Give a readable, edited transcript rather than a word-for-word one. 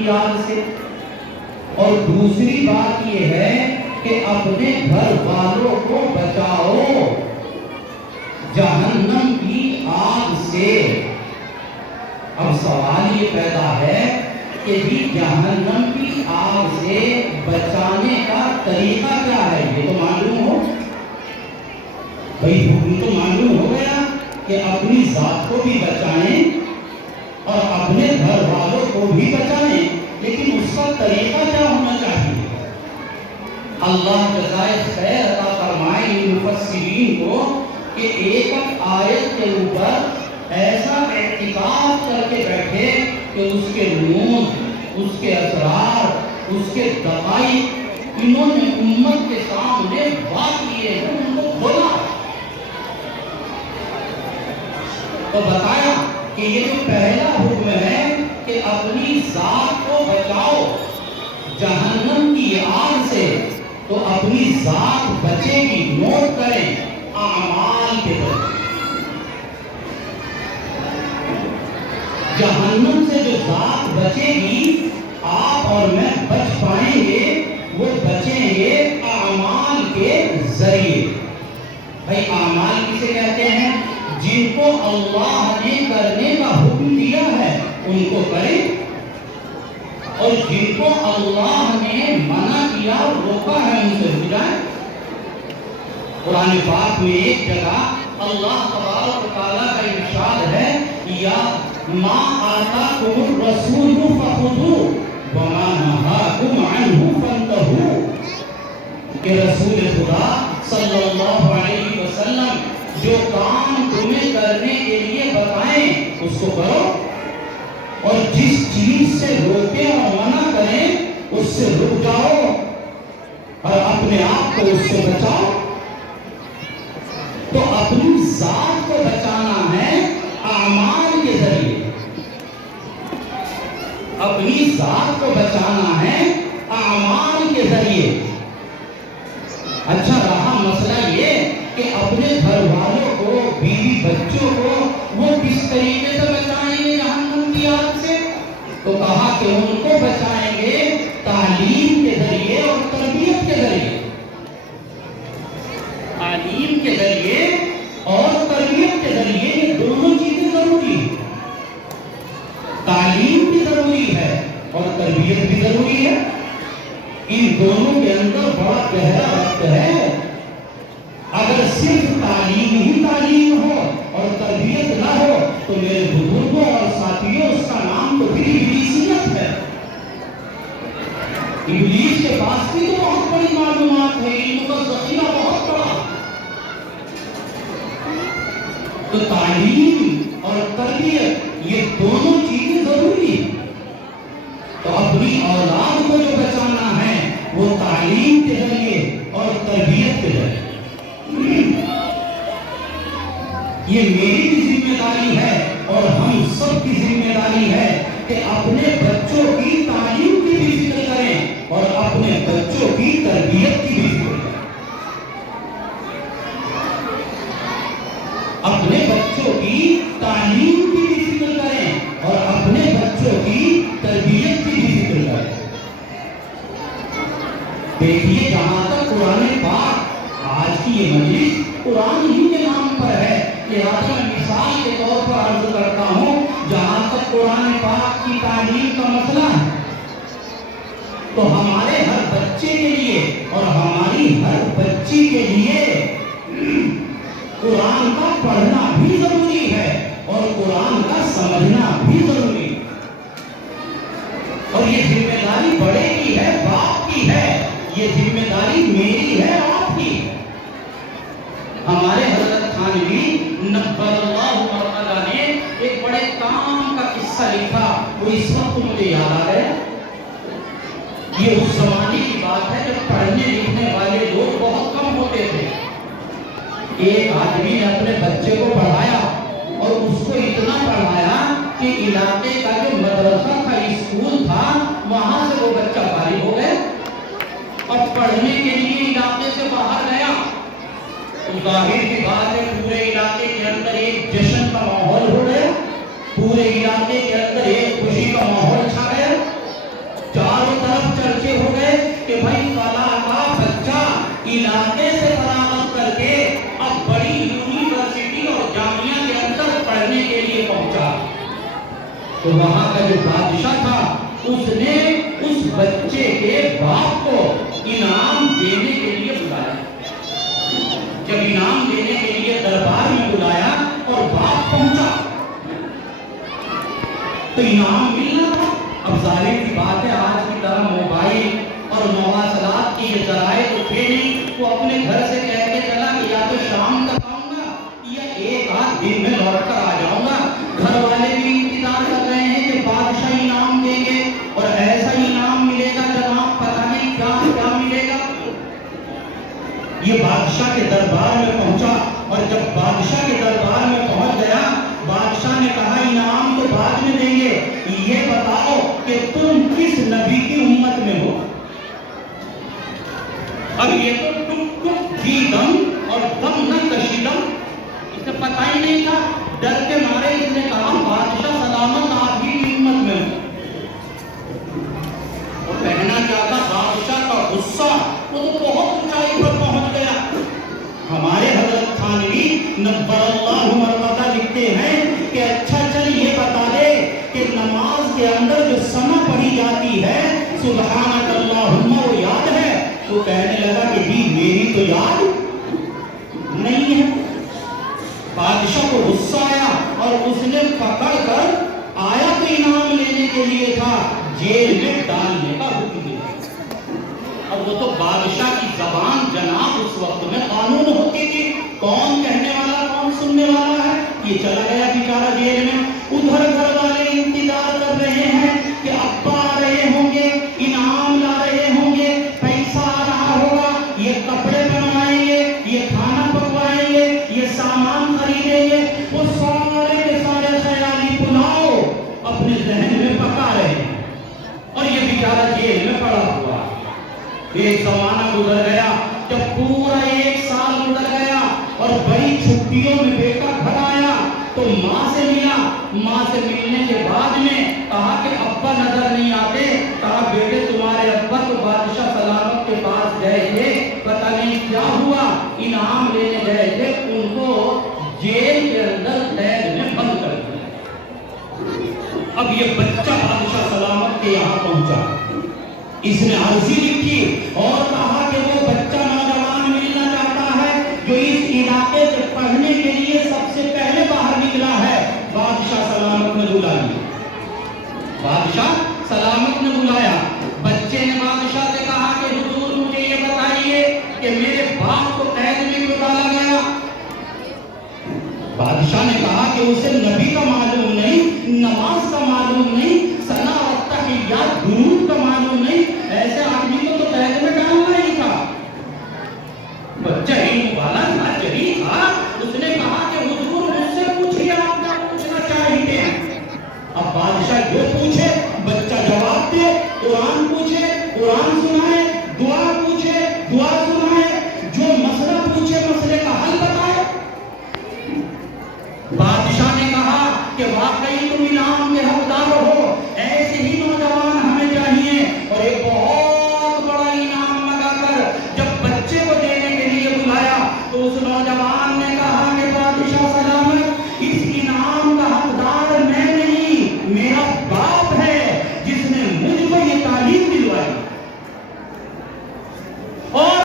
کی یاد سے، اور دوسری بات یہ ہے کہ اپنے گھر والوں کو بچاؤ جہنم کی آگ سے۔ اب سوال یہ پیدا ہے کہ بھی جہنم کی آگ سے بچانے کا طریقہ کیا ہے؟ یہ تو معلوم ہو بھائی، حکم تو معلوم ہو گیا کہ اپنی ذات کو بھی بچائیں اور اپنے گھر والوں کو بھی بچائیں، لیکن اس کا طریقہ کیا ہونا چاہیے؟ اللہ جزائے خیر عطا فرمائے ان مفسرین کو کہ ایک آیت کے اوپر ایسا اعتقاد کر کے بیٹھے کہ اس کے نور، اس کے اسرار، اس کے دقائق انہوں نے امت کے سامنے بات کیے ہیں، ان کو کھولا تو بتایا کہ یہ جو پہلا حکم ہے کہ اپنی ذات کو بچاؤ جہنم کی آگ سے، تو اپنی ذات بچے گی، نوٹ کریں، اعمال کے ذریعے۔ جہنم سے جو ذات بچے گی، آپ اور میں بچ پائیں گے، وہ بچیں گے اعمال کے ذریعے۔ بھائی اعمال کسے کہتے ہیں؟ جن کو اللہ نے کرنے کا حکم دیا ہے ان کو کریں، اور جن کو اللہ نے منع کیا، روکا ہے، ان سے رک جائیں۔ قرآن پاک میں ایک جگہ اللہ تبارک و تعالیٰ کا ارشاد ہے، یا ما آتاکم الرسول فخذوہ وما نہاکم عنہ فانتہوا، کہ رسول خدا صلی اللہ علیہ وسلم جو کام تمہیں کرنے کے لیے بتائیں اس کو کرو، اور جس چیز سے روکیں اور منع کریں اس سے رک جاؤ اور اپنے آپ کو اس سے بچاؤ۔ تو اپنی ذات کو بچانا ہے اعمال کے ذریعے، اپنی ذات کو بچانا ہے اعمال کے ذریعے۔ اچھا رہا مسئلہ یہ کہ اپنے گھر والوں کو، بیوی بچوں کو وہ کس طریقے سے بچائیں گے جہنم کی آگ سے؟ تو کہا کہ ان کو بچائیں گے تعلیم کے ذریعے اور تربیت کے ذریعے۔ تعلیم کے ذریعے اور تربیت کے ذریعے، یہ دونوں چیزیں ضروری ہیں۔ تعلیم بھی ضروری ہے اور تربیت بھی ضروری ہے، ان دونوں کے اندر بڑا گہرا ربط ہے۔ اگر صرف تعلیم ہی تعلیم ہو اور تربیت نہ ہو تو میرے بزرگوں اور ساتھیوں اس کا نام تو پھر ابلیسیت ہے۔ ابلیس کے پاس بھی تو بہت بڑی معلومات ہے، علم کا ذخیرہ بہت بڑا۔ تو تعلیم اور تربیت یہ دونوں چیزیں ضروری ہیں۔ تو اپنی اولاد کو جو بچانا ہے وہ تعلیم کے ذریعے اور تربیت کے ذریعے۔ یہ میری بھی ذمہ داری ہے اور ہم سب کی ذمہ داری ہے کہ اپنے بچوں کی تعلیم کی بھی فکر کریں اور اپنے بچوں کی تربیت کی بھی فکر کریں۔ اپنے بچوں کی تعلیم کی بھی فکر کریں اور اپنے بچوں کی تربیت کی بھی فکر کریں۔ دیکھیے جہاں تک قرآن پاک، آج کی یہ مجلس قرآن ہی کے نام پر ہے، لہٰذا میں مثال کے طور پر عرض کرتا ہوں، جہاں تک قرآن پاک کی تعلیم کا مسئلہ ہے تو ہمارے ہر بچے کے لیے اور ہماری ہر بچی کے لیے قرآن کا پڑھنا بھی ضروری ہے اور قرآن کا سمجھنا بھی ضروری ہے۔ اور یہ ذمہ داری بڑے کی ہے، باپ کی ہے، یہ ذمہ داری میری ہے، آپ کی۔ ہمارے حضرت تھانوی نبّر اللہ مرقدہ نے ایک بڑے کام کا قصہ لکھا، وہ اس وقت مجھے یاد آ گیا۔ یہ اس زمانے کی بات ہے جب پڑھنے لکھنے والے لوگ بہت کم ہوتے تھے۔ ایک آدمی نے اپنے بچے کو پڑھایا اور اس کو اتنا پڑھایا کہ علاقے کا جو مدرسہ تھا، اسکول تھا، وہاں سے وہ بچہ فارغ ہو گیا اور پڑھنے کے لیے علاقے سے باہر گیا۔ تو ظاہر کی بات ہے پورے علاقے کے اندر ایک جشن کا ماحول ہو گیا، پورے علاقے کے اندر ایک خوشی کا ماحول چھا گیا۔ کہ بھائی فلاں کا بچہ علاقے سے فراغت کر کے اب بڑی یونیورسٹی اور جامعہ کے اندر پڑھنے کے لیے پہنچا، تو وہاں کا جو بادشاہ تھا اس نے اس بچے کے باپ کو انعام دینے کے لیے بلایا۔ جب انعام دینے کے لیے دربار میں بلایا اور باپ پہنچا تو انعام ملنا تھا۔ اب ظاہر سی بات ہے آج کی طرح موبائل اور مواصلات کی یہ ذرائع تو تھے نہیں، وہ اپنے گھر سے کہہ کے چلا کہ یا تو شام تک آؤں گا یا ایک آدھ دن میں لوٹ کر آ جاؤں گا۔ گھر والے بھی انتظار کر رہے ہیں کہ بادشاہ انعام دیں گے اور ایسا انعام ملے گا جناب پتہ نہیں کیا کیا ملے گا۔ یہ بادشاہ کے دربار میں پہنچا اور جب بادشاہ کے دربار میں پہنچ گیا، بادشاہ نے کہا انعام تو بعد میں دیں گے، یہ بتاؤ کہ تم کس نبی کی امت میں ہو؟ اب یہ تو ٹک ٹک جی دم اور دم نہ کشیدم، اسے پتہ ہی نہیں تھا، ڈر کے مارے اس نے کہا بادشاہ سلامت آپ ہی کی امت میں ہو۔ اور کہنا کیا تھا، بادشاہ کا غصہ وہ تو بہت اونچائی پر پہنچ گیا۔ ہمارے حضرت تھانوی نبّر اللہ مرتضی لکھتے ہیں کہ اچھا چل یہ بتا دے کہ نماز کے اندر جو ثنا پڑھی جاتی ہے سبحانک اللہم وہ یاد ہے؟ تو کہنے لگا کہ جی میری تو یاد نہیں ہے۔ بادشاہ کو غصہ آیا اور اس نے پکڑ کر آیا تو انعام لینے کے لیے تھا، جیل میں ڈالنے کا حکم دیا۔ اب وہ تو بادشاہ کی زبان جناب اس وقت میں قانون ہوتی تھی، کون کہنے والا کون سننے والا ہے۔ یہ چلا گیا بیچارہ جیل میں، ادھر گھر والے انتظار کر رہے ہیں کہ ابا آ رہے ہوں گے، انعام لا رہے ہوں گے، پیسہ آ رہا ہوگا، یہ کپڑے بنوائیں گے، یہ کھانا پکوائیں گے، یہ سامان خریدیں گے۔ وہ سارے کے سارے خیالی پلاؤ اپنے ذہن میں پکا رہے ہیں اور یہ بیچارہ جیل میں پڑا ہوا۔ ایک زمانہ گزر گیا، جب پورا 1 سال گزر گیا اور بڑی چھٹیوں میں بیٹا گھر آیا تو ماں سے ملا۔ ماں سے ملنے کے بعد میں کہا کہ ابا نظر نہیں آتے، کہا بیٹے تمہارے ابا تو بادشاہ سلامت کے پاس گئے تھے، پتہ نہیں کیا ہوا، انعام لینے گئے تھے، ان کو جیل کے اندر قید میں بند کر دیا۔ اب یہ بچہ بادشاہ سلامت کے یہاں پہنچا، اس نے عرضی لکھی اور کہا کہ وہ بچہ نوجوان ملنا چاہتا ہے جو اس علاقے سے پڑھنے کے لیے سب سے پہلے باہر نکلا ہے۔ بادشاہ سلامت نے بلا لیا، بادشاہ سلامت نے بلایا۔ بچے نے بادشاہ سے کہا کہ حضور مجھے یہ بتائیے کہ میرے باپ کو قید میں کیوں ڈالا گیا؟ بادشاہ نے کہا کہ اسے نبی کا معلوم نہیں، نماز کا معلوم نہیں، ثنا اور تحیات درود کا معلوم نہیں، ایسے آدمی کو تو قید میں ڈالنا ہی تھا۔ بچہ علم والا تھا، جری تھا، اس نے کہا کہ حضور مجھ سے پوچھئے آپ کیا پوچھنا چاہتے ہیں۔ اب بادشاہ جو پوچھے بچہ جواب دے، قرآن پوچھے قرآن سنائے، دعا پوچھے دعا سنائے، جو مسئلہ پوچھے مسئلے کا حل بتائے۔ بادشاہ نے کہا کہ واقعی تم انعام کے حقدار ہو، ایسے ہی نوجوان ہمیں چاہیے۔ اور ایک بہت بڑا انعام لگا کر جب بچے کو دینے کے لیے بلایا تو اس نوجوان نے کہا کہ بادشاہ سلامت اس انعام کا حقدار میں نہیں، میرا باپ ہے جس نے مجھ کو یہ تعلیم دلوائی۔ اور